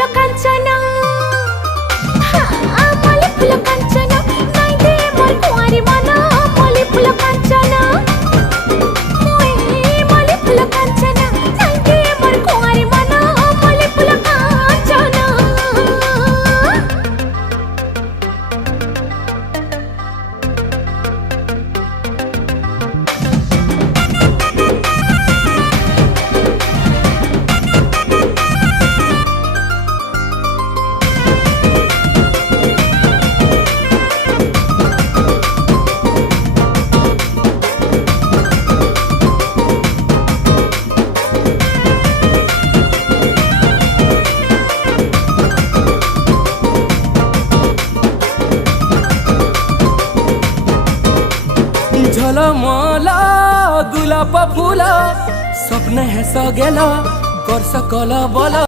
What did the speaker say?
फुल कांचना मल्ली फुल कांचना नाई दे मोर कुंवारी मन मल्ली फुल कांचना मल्ली फुल कांचना नाई दे मोर कुंवारी मन मल्ली फुल कांचना। झलमला गुलाब फुला स्वप्न हे सगेला कर सकल बल।